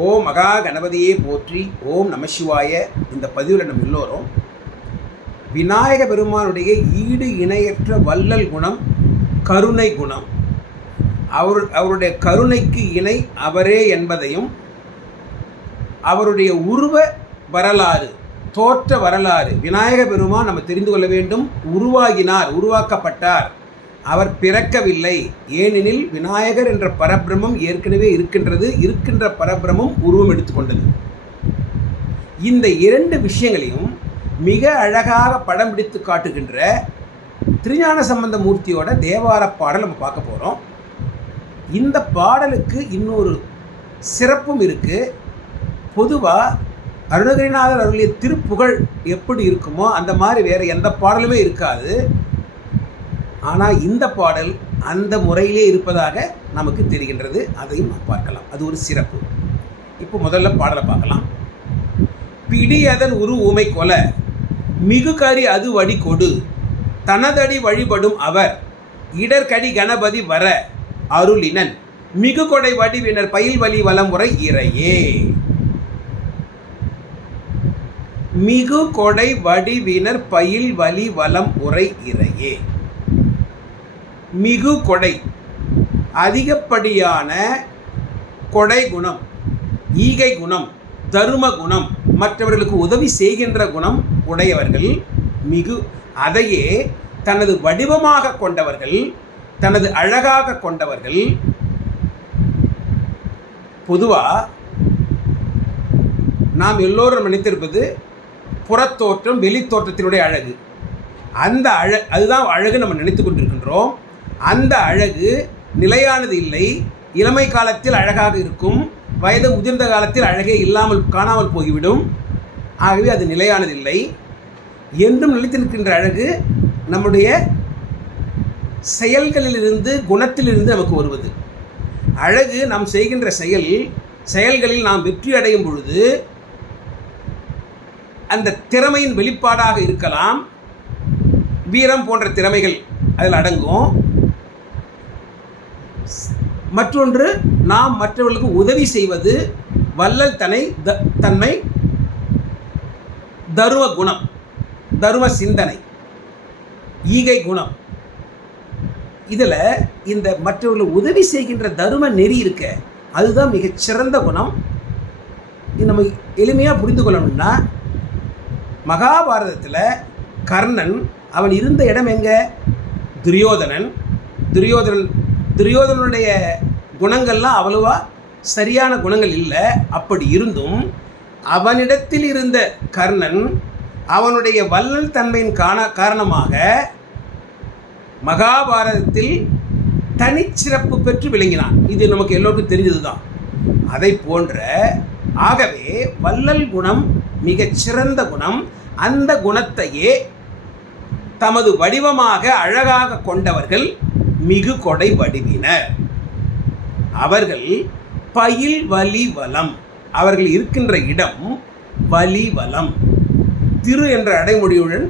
ஓம் மகா கணபதியே போற்றி ஓம் நமசிவாய இந்த பதிவில் நம்ம எல்லோரும் விநாயக பெருமானுடைய ஈடு இணையற்ற வள்ளல் குணம் கருணை குணம். அவர் அவருடைய கருணைக்கு இணை அவரே என்பதையும் அவருடைய உருவ வரலாறு தோற்ற வரலாறு விநாயக பெருமான் நம்ம தெரிந்து கொள்ள வேண்டும். உருவாகினார் உருவாக்கப்பட்டார். அவர் பிறக்கவில்லை. ஏனெனில் விநாயகர் என்ற பரபிரமம் ஏற்கனவே இருக்கின்றது. இருக்கின்ற பரபிரமம் உருவம் எடுத்துக்கொண்டது. இந்த இரண்டு விஷயங்களையும் மிக அழகாக படம் பிடித்து காட்டுகின்ற திருஞான சம்பந்த மூர்த்தியோட தேவார பாடல் நம்ம பார்க்க போகிறோம் இந்த பாடலுக்கு இன்னொரு சிறப்பும் இருக்குது பொதுவாக அருணகிரிநாதர் அருளிய திருப்புகழ் எப்படி இருக்குமோ அந்த மாதிரி வேறு எந்த பாடலுமே இருக்காது. ஆனால் இந்த பாடல் அந்த முறையிலே இருப்பதாக நமக்கு தெரிகின்றது. அதையும் நாம் பார்க்கலாம். அது ஒரு சிறப்பு. இப்போ முதல்ல பாடலை பார்க்கலாம். பிடி அதன் உரு ஊமை கொல மிகுகரி அது வடி கொடு தனதடி வழிபடும் அவர் இடர்கடி கணபதி வர அருளினன் மிகு கொடை வடிவினர் பயில் வழி வலமுறை இறையே. மிகு கொடை வடிவினர் பயில் வழி வலம் உரை இறையே. மிகு கொடை அதிகப்படியான கொடை குணம் ஈகை குணம் தரும குணம் மற்றவர்களுக்கு உதவி செய்கின்ற குணம் உடையவர்கள் மிகு அதையே தனது வடிவமாக கொண்டவர்கள் தனது அழகாக கொண்டவர்கள் பொதுவாக நாம் எல்லோரும் நினைத்திருப்பது புறத்தோற்றம் வெளித்தோற்றத்தினுடைய அழகு. அந்த அழ அதுதான் அழகு நம்ம நினைத்து கொண்டிருக்கின்றோம். அந்த அழகு நிலையானது இல்லை. இளமை காலத்தில் அழகாக இருக்கும். வயது முதிர்ந்த காலத்தில் அழகே இல்லாமல் காணாமல் போய்விடும். ஆகவே அது நிலையானது இல்லை. என்றும் நிற்கின்ற அழகு நம்முடைய செயல்களிலிருந்து குணத்திலிருந்து நமக்கு வருவது. அழகு நாம் செய்கின்ற செயல் செயல்களில் நாம் வெற்றி அடையும் பொழுது அந்த திறமையின் வெளிப்பாடாக இருக்கலாம். வீரம் போன்ற திறமைகள் அதில் அடங்கும். மற்றொன்று நாம் மற்றவர்களுக்கு உதவி செய்வது வள்ளல் தனை த தன்மை தருவ குணம் தருவ சிந்தனை ஈகை குணம். இதில் இந்த மற்றவர்களுக்கு உதவி செய்கின்ற தரும நெறி இருக்க. அதுதான் மிகச்சிறந்த குணம். இது நம்ம எளிமையாக புரிந்து கொள்ளணும்னா மகாபாரதத்தில் கர்ணன் அவன் இருந்த இடம் எங்கே? துரியோதனன். துரியோதனன் துரியோதனனுடைய குணங்கள்லாம் அவ்வளவா சரியான குணங்கள் இல்லை. அப்படி இருந்தும் அவனிடத்தில் இருந்த கர்ணன் அவனுடைய வல்லல் தன்மையின் காண காரணமாக மகாபாரதத்தில் தனிச்சிறப்பு பெற்று விளங்கினான். இது நமக்கு எல்லோருக்கும் தெரிஞ்சது தான் அதை போன்ற ஆகவே வள்ளல் குணம் மிகச்சிறந்த குணம் அந்த குணத்தையே தமது வடிவமாக அழகாக கொண்டவர்கள் மிகு கொடை வடிவினர் அவர்கள் பயில் வலி வலம் அவர்கள் இருக்கின்ற இடம் வலி வலம் திரு என்ற அடைமொழியுடன்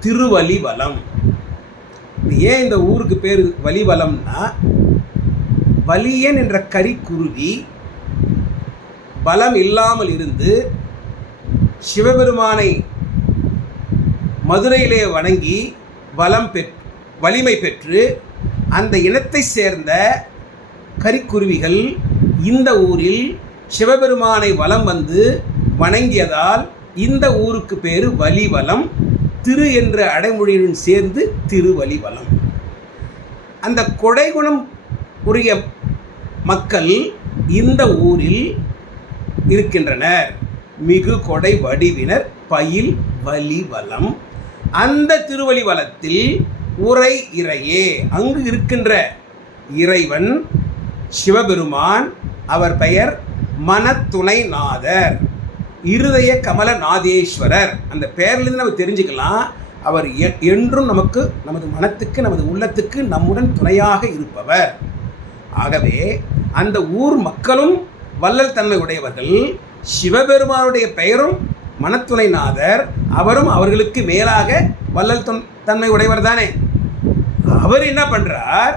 திருவலி வலம் ஏன் இந்த ஊருக்கு பேர் வலிவலம்னா வலியன் என்ற கரிக்குருவி பலம் இல்லாமல் இருந்து சிவபெருமானை மதுரையிலே வணங்கி வலம் பெற்று வலிமை பெற்று அந்த இனத்தை சேர்ந்த கரிக்குருவிகள் இந்த ஊரில் சிவபெருமானை வலம் வந்து வணங்கியதால் இந்த ஊருக்கு பேர் வலிவலம் திரு என்ற அடைமொழியுடன் சேர்ந்து திருவலிவலம். அந்த கொடைகுணம் உரிய மக்கள் இந்த ஊரில் இருக்கின்றனர். மிகு கொடை வடிவினர் பயில் வலிவலம். அந்த திருவலிவலத்தில் உரை இறையே. அங்கு இருக்கின்ற இறைவன் சிவபெருமான் அவர் பெயர் மனத்துணைநாதர் இருதய கமல நாதேஸ்வரர் அந்த பெயர்லேருந்து நம்ம தெரிஞ்சுக்கலாம் அவர் என்றும் நமக்கு நமது மனத்துக்கு நமது உள்ளத்துக்கு நம்முடன் துணையாக இருப்பவர். ஆகவே அந்த ஊர் மக்களும் வள்ளல் தன்மை உடையவர்கள் சிவபெருமானுடைய பெயரும் மனத்துணைநாதர் அவரும் அவர்களுக்கு மேலாக வள்ளல் தன்மை உடையவர் தானே. அவர் என்ன பண்ணுறார்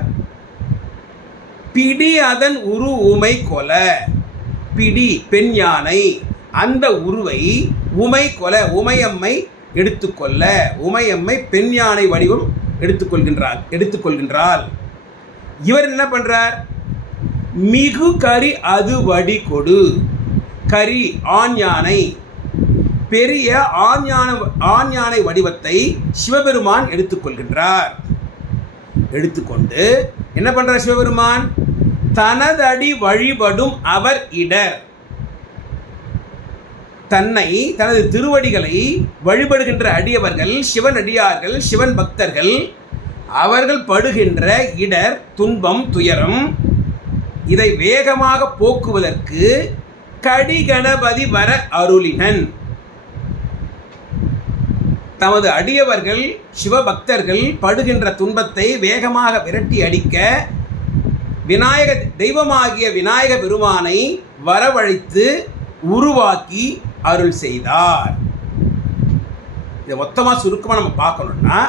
பிடி அதன் உரு உமை கொல. பிடி பெண் யானை அந்த உருவை உமை கொல உமையம்மை எடுத்துக்கொள்ள உமையம்மை பெண் யானை வடிவம் எடுத்துக்கொள்கின்றார் எடுத்துக்கொள்கின்றாள் இவர் என்ன பண்ணுறார் மிகு கரி அது வடி கொடு. கரி ஆண் யானை. பெரிய ஆண் யானை ஆண் யானை வடிவத்தை சிவபெருமான் எடுத்துக்கொள்கின்றார் எடுத்துக்கொண்டு என்ன பண்ணுற சிவபெருமான்? தனதடி வழிபடும் அவர் இடர். தன்னை தனது திருவடிகளை வழிபடுகின்ற அடியவர்கள் சிவன் அடியார்கள் சிவன் பக்தர்கள் அவர்கள் படுகின்ற இடர் துன்பம் துயரம் இதை வேகமாக போக்குவதற்கு கடிகணபதி வர அருளினன். தமது அடியவர்கள் சிவபக்தர்கள் படுகின்ற துன்பத்தை வேகமாக விரட்டி அடிக்க விநாயக தெய்வமாகிய விநாயக பெருமானை வரவழைத்து உருவாக்கி அருள் செய்தார். இதை மொத்தமாக சுருக்கமாக நம்ம பார்க்கணும்னா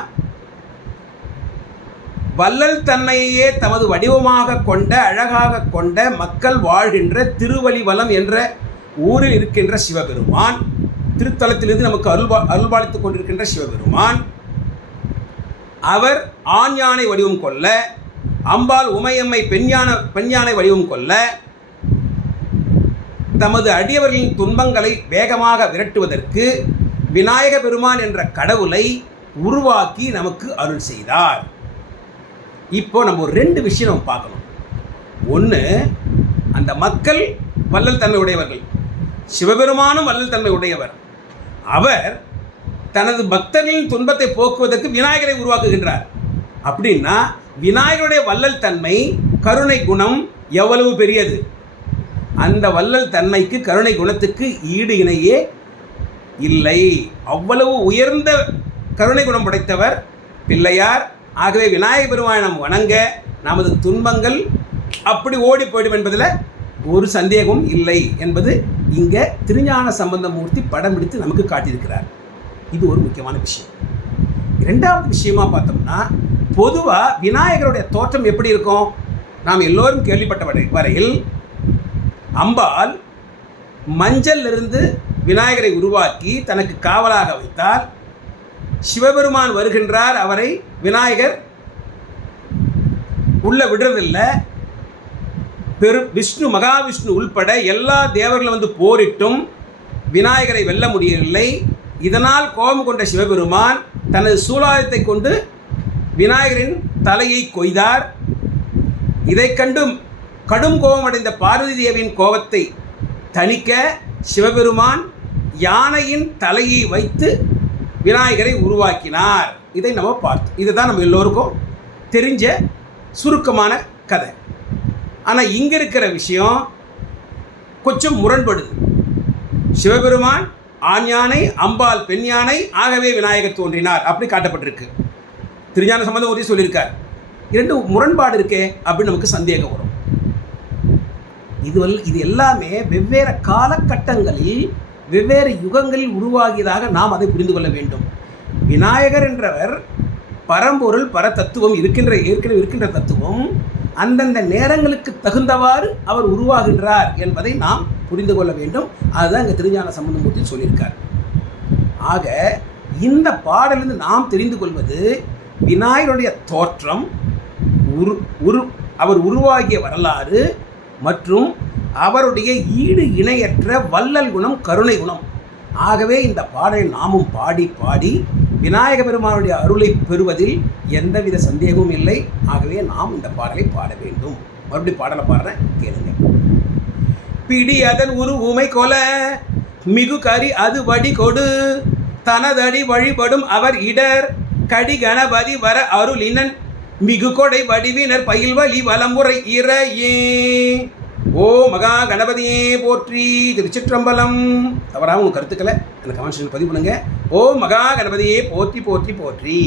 வள்ளல் தன்னையே தமது வடிவமாக கொண்ட அழகாக கொண்ட மக்கள் வாழ்கின்ற திருவலிவலம் என்ற ஊரில் இருக்கின்ற சிவபெருமான் திருத்தலத்திலிருந்து நமக்கு அருள்பா அருள்பாலித்துக் கொண்டிருக்கின்ற சிவபெருமான் அவர் ஆண் யானை வடிவம் கொள்ள அம்பாள் உமையம்மை பெண் பெண்யானை பெண் யானை வடிவம் கொள்ள தமது அடியவர்களின் துன்பங்களை வேகமாக விரட்டுவதற்கு விநாயக பெருமான் என்ற கடவுளை உருவாக்கி நமக்கு அருள் செய்தார். இப்போ நம்ம ஒரு ரெண்டு விஷயம் நம்ம பார்க்கணும். ஒன்று அந்த மக்கள் வள்ளல் தன்மை உடையவர்கள். சிவபெருமானும் வள்ளல் தன்மை உடையவர். அவர் தனது பக்தர்களின் துன்பத்தை போக்குவதற்கு விநாயகரை உருவாக்குகின்றார். அப்படின்னா விநாயகருடைய வள்ளல் தன்மை கருணை குணம் எவ்வளவு பெரியது? அந்த வள்ளல் தன்மைக்கு கருணை குணத்துக்கு ஈடு இணையே இல்லை. அவ்வளவு உயர்ந்த கருணை குணம் படைத்தவர் பிள்ளையார். ஆகவே விநாயகர் பெருமானை நாம் வணங்க நமது துன்பங்கள் அப்படி ஓடி போயிடும் என்பதில் ஒரு சந்தேகமும் இல்லை என்பது இங்கே திருஞான சம்பந்தமூர்த்தி படம் பிடித்து நமக்கு காட்டியிருக்கிறார். இது ஒரு முக்கியமான விஷயம். இரண்டாவது விஷயமா பார்த்தோம்னா பொதுவாக விநாயகருடைய தோற்றம் எப்படி இருக்கும்? நாம் எல்லோரும் கேள்விப்பட்ட வரையில் அம்பாள் மஞ்சள் இருந்து விநாயகரை உருவாக்கி தனக்கு காவலாக வைத்தால் சிவபெருமான் வருகின்றார் அவரை விநாயகர் உள்ள விடுறதில்லை பெரு விஷ்ணு மகாவிஷ்ணு உள்பட எல்லா தேவர்களும் வந்து போரிட்டும் விநாயகரை வெல்ல முடியவில்லை. இதனால் கோபம் கொண்ட சிவபெருமான் தனது சூலாயத்தை கொண்டு விநாயகரின் தலையை கொய்தார். இதைக் கண்டும் கடும் கோபமடைந்த பார்வதி தேவியின் கோபத்தை தணிக்க சிவபெருமான் யானையின் தலையை வைத்து விநாயகரை உருவாக்கினார். இதை நம்ம பார்த்தோம். இதுதான் நம்ம எல்லோருக்கும் தெரிஞ்ச சுருக்கமான கதை. ஆனால் இங்கே இருக்கிற விஷயம் கொஞ்சம் முரண்படுது. சிவபெருமான் ஆண் யானை அம்பாள் பெண் யானை ஆகவே விநாயகர் தோன்றினார் அப்படி காட்டப்பட்டிருக்கு. திருஞான சம்பந்தம் ஒரே சொல்லியிருக்கார். இரண்டு முரண்பாடு இருக்கே அப்படின்னு நமக்கு சந்தேகம் வரும். இது இது எல்லாமே வெவ்வேறு காலகட்டங்களில் வெவ்வேறு யுகங்களில் உருவாகியதாக நாம் அதை புரிந்து கொள்ள வேண்டும். விநாயகர் என்றவர் பரம்பொருள் பரதத்துவம் இருக்கின்ற ஏற்கனவே இருக்கின்ற தத்துவம் அந்தந்த நேரங்களுக்கு தகுந்தவாறு அவர் உருவாகின்றார் என்பதை நாம் புரிந்து கொள்ள வேண்டும். அதுதான் இங்கே திருஞான சம்பந்தமூர்த்தி சொல்லியிருக்கார். ஆக இந்த பாடலிருந்து நாம் தெரிந்து கொள்வது விநாயகருடைய தோற்றம் உரு உரு அவர் உருவாகிய வரலாறு மற்றும் அவருடைய ஈடு இணையற்ற வள்ளல் குணம் கருணை குணம். ஆகவே இந்த பாடலை நாமும் பாடி பாடி விநாயக பெருமானுடைய அருளை பெறுவதில் எந்தவித சந்தேகமும் இல்லை. ஆகவே நாம் இந்த பாடலை பாட வேண்டும். மறுபடியும் பாடலை பாடுறேன். கேளுங்க. பிடி அதன் உரு உமை கொல மிகு கரி அது வடி கொடு. தனதடி வழிபடும் அவர் இடர் கடி கணபதி வர அருளினன். மிகு கொடை வடிவினர் பயில் வழி வலமுறை இறையே. ஓ மகா கணபதியே போற்றி திருச்சிற்றம்பலம். தவறாக உங்கள் கருத்துக்களை அந்த கமெண்ட்ஸில் பதிவு பண்ணுங்கள் ஓ மகா கணபதியே போற்றி போற்றி போற்றி.